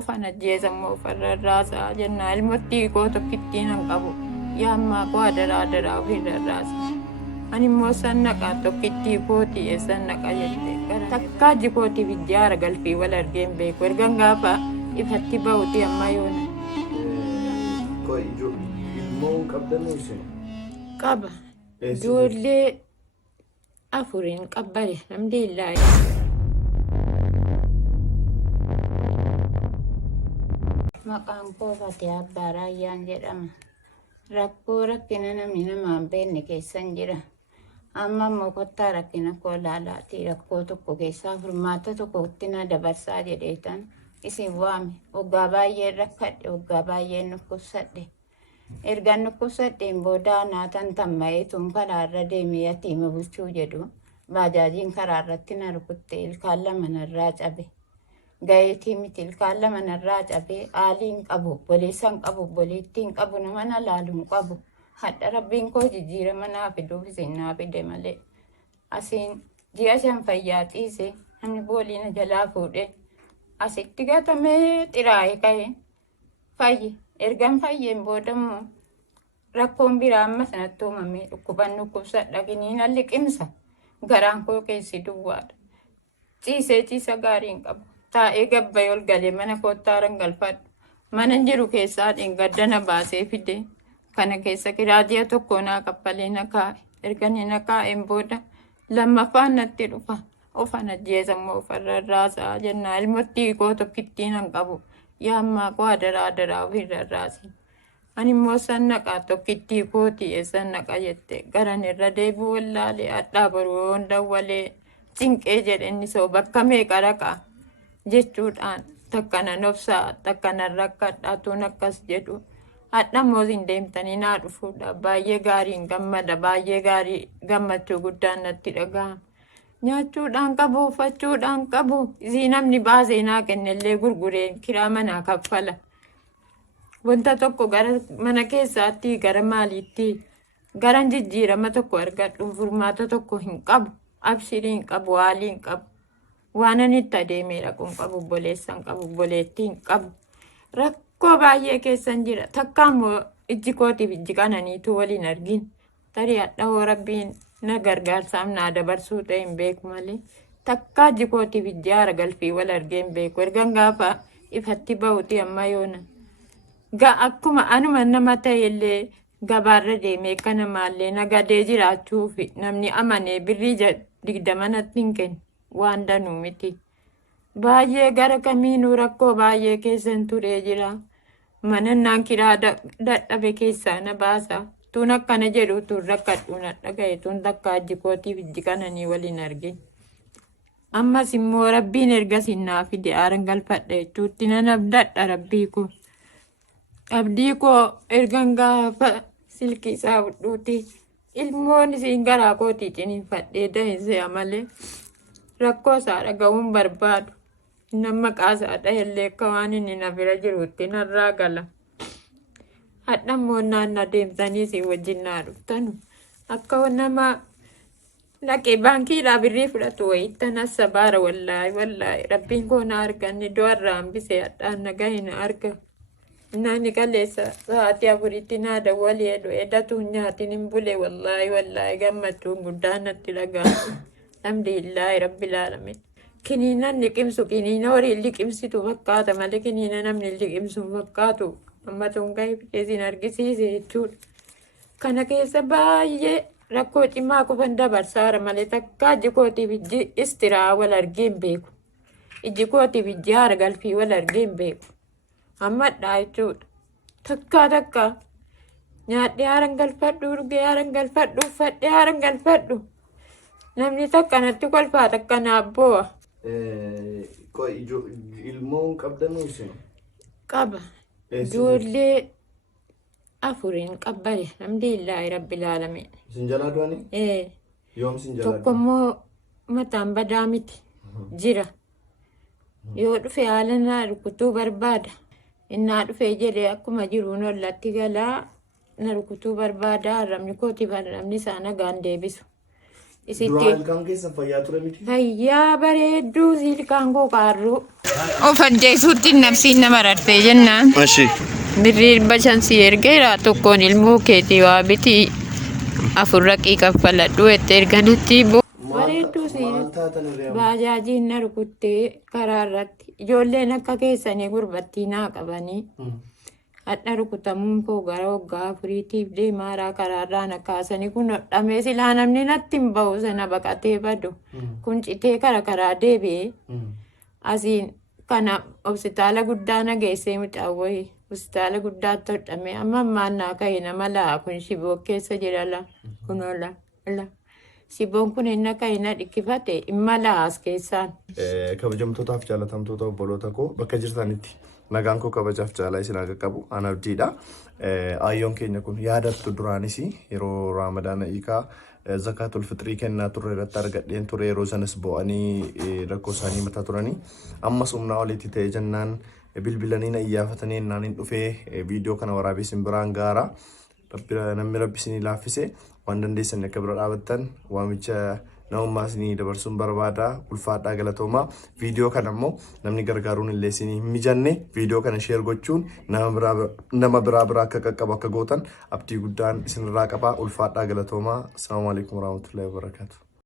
ofan ajjeesamoo ofarrarraasaa jennaa ilmottii koo tokkittiin hin qabu yaammaa koo adaraa ofirrarraasa ani immoo sannaqaa tokkittii kootii sannaqa jette gara takkaa jikootii biyyaara galfii wal argeen beeku ergan gaafa ifatti ba'uti amma yoona. Ilmoo qabdanuu isin? Qaba. Ijoollee afuriin qabbare alhamdulillah. Maqaan koo Fatee Abbaa Raayyaan jedhama. Rakkoo rakkina namni namaan beekne keessan jira. Amma immoo kottaa rakkina koo ilaalaatii rakkoo tokko keessaa furmaata tokkotti na dabarsaa jedheetan isin waame. Waggaa baay'ee rakkadhe, waggaa baay'ee nukkubsadhe. Ergan nukkubsadheen booda naatan tamma'eetuun karaarra deemee yatiima bulchuu jedhu baajaajiin karaarratti na rukutte ilkaan lama narraa cabe. Gayeetii miti ilkaan lama narraa cabe haaliin qabu, boleessan qabu, boleettiin qabu, nama na laaluun qabu. Hadha rabbiin koo jijjiirama naa fiduuf isin naa fide malee. Asiin ji'a 5 fayyaa xiise namni boolii na jalaa fuudhe. Asitti gatamee xiraa'ee ka'e fayye. Ergan fayyeen boodammoo rakkoon biraa amma sanatti uumamee dhukkuban dhukkubsadha kiniina liqimsa garaan koo keessi duwwaadha. Ciisa gaarii hin qabu. Taa'ee gabbayee ol galee mana kottaa rangalfadhu. Mana jiru keessaa gaddana baasee fide. Kana keessa kiraadiyaa tokko naa kappalee na kaa'e. Erganii na kaa'een booda lammaffaan natti dhufa. Ofan ajjeesamoo ofarrarraasaa jennaa ilmottii koo tokkittiin hin qabu. Yaammaa koo adaraa ofirrarraasi. Ani immoo sannaqaa tokkittii kootii sannaqa jette garan irra deebi'u wallaalee hadhaa boruu dawwalee cinqee jedhe inni soo bakka meeqa raqaa jechuudhaan takkana nobsaa takkana rakkadhaa tuun akkas jedhu. Hadha mootiin deemtanii naa dhufuudha. Baay'ee gaariin gammada. Baay'ee gaarii gammachuu guddaan natti dhaga'ama. Nyaachuudhaan qabu, uffachuudhaan qabu. Isii namni baasee naa kennellee gurguree kiraa manaa kaffala. Wanta tokko gara mana keessaatti gara maaliitti garan jijjiirama tokko argadhu furmaata tokko hin qabu. Abshirii hin qabu, haalii hin qabu. Waan ani itti adeemee dhaquun qabu, boleessan qabu, boleettii hin qabu. Rakkoo baay'ee keessan jira. Takkaan immoo ijji kootiif ijji qananiitu waliin argin. Tarii hadha hoo rabbiin na gargaarsaaf naa dabarsuu ta'e hin beeku malee. Takkaa ijji kootiif ijji haara galfii wal argee hin beeku. Ergan gaafa ifatti ba'uti amma yoona. Akkuma anuma nama ta'e illee gabaarra deemee kana maallee nagadee jiraachuuf namni amanee birrii 20 natti hin kennu waan danuu miti. Baay'ee gara kamiinuu rakkoo baay'ee keessan turee jira. Manannaan kiraa dadhabe keessaa na baasa. Tuun akkana jedhu tuun rakkadhu na dhagaye tuun takka ijji kootiif ijji qananii waliin arge. Ammas immoo rabbiin ergasiin naa fide aaran galfadha jechuutti nan abdadha rabbii koo. Abdii koo ergan gaafa silkii isaa hudhuuti. Ilmoon isiin garaa kootii ciniinfadhee dahinsee malee rakkoo isaa dhaga'uun barbaadu. Nama qaasaa dhahillee akka waan inni na bira jirutti narraa gala. Hadha immoo naanna deemtanii si wajjin naa dhuftanu. Akka nama naqee baankiidhaa birrii fudhatu wayittan assa baara wallaahi rabbiin koo na arganne iddoo irraa hambisee hadhaan nagahi na arga. Nani kaleessa sa'aatii 4tti naa dawwalee jedhu edatuun nyaatiin hin bule wallaahi gammachuun guddaan natti dhaga'ama. Alhamdulillahi rabbil aalamiin. Kiniinan liqimsu kiniina horii liqimsitu fakkaata malee kiniina namni liqimsu fakkaatu ammatuun gahee keessin argisiise jechuudha. Kana keessa baay'ee rakkoo cimaa kufan dabarsaara malee takka ijji kootiif ijji istiraa wal argee hin beeku. Ijji kootiif ijji haara galfii wal argee hin beeku. Ammadhaa jechuudha. Takka nyaadhee haaran galfadhu, dhugee haaran galfadhu, uffadhee haaran galfadhu. Namni takka natti kolfaa takka naaf boo'a. Ilmoo qabdanuu isin? Qaba. Ijoollee afuriin qabbare alhamdulillahi rabbil aalamiin. Isin jalaa du'anii? Yoom isin jalaa du'anii? Tokko immoo mataan badaa miti jira. Yoo dhufe haala naa rukutuu barbaada. Innaa dhufee jedhee akkuma jiruun ollatti galaa na rukutuu barbaada. Harramni kootiif harramni isaa nagaan deebisu. Duraan ilkaan keessan fayyaa ture miti. Fayyaa bareedduu ilkaan koo qaarruu. Of ajjeesuutti nafsiin nama rartee jennaan. Mashi. Birrii 500 ergeera tokkoon ilmoo keetii waa biti 4 raqii kaffaladhu itti erganitti bareedduu baajaajiin na rukuttee karaa irratti ijoolleen akka keessanii gurbattii naa qabanii hadha rukutamuun koo gara waggaa 4tiif deemaaraa karaarraa na kaasanii kun hodhamee silaa namni natti hin ba'u sana baqatee badu kun citee karaa deebi'ee asiin kana hospitaala guddaa na geessee mucaawwayii. Hospitaala guddaatti hodhamee amma ammaannaa ka'e nama laa kun shiboo keessa jira kun oola. Shiboon kun inni ka'e na dhikkifate imma laas keessaan. Kabajamtootaaf jaalatamtoota obboloota koo bakka jirtanitti nagaan koo kabajaaf jaalaa isin akka qabu ana abdiidha. Ayyoon keenya kun yaadattu duraanis yeroo Raamadaana hiikaa zakaatul fitrii kennaa turre irratti argadheen ture yeroo sanas bo'anii rakkoo isaanii mataa turanii ammas humnaa olitti ta'e jennaan. Bilbilanii na iyyafatanii ennaan hin dhufee viidiyoo kana waraabessin biraan gaara namni rabbi isinii laaffise waan dandeessan akka bira dhaabattan waamicha namummaa isinii dabarsuun barbaada ulfaadhaa galatoomaa viidiyoo kana immoo namni gargaaruun illee isinii hin mijanne viidiyoo kana sheer gochuun nama biraa akka qaqqabu akka gootan abdii guddaan isinirraa qabaa ulfaadhaa galatoomaa. Assalaamu alaikum warahmatullahi wabarakatuh.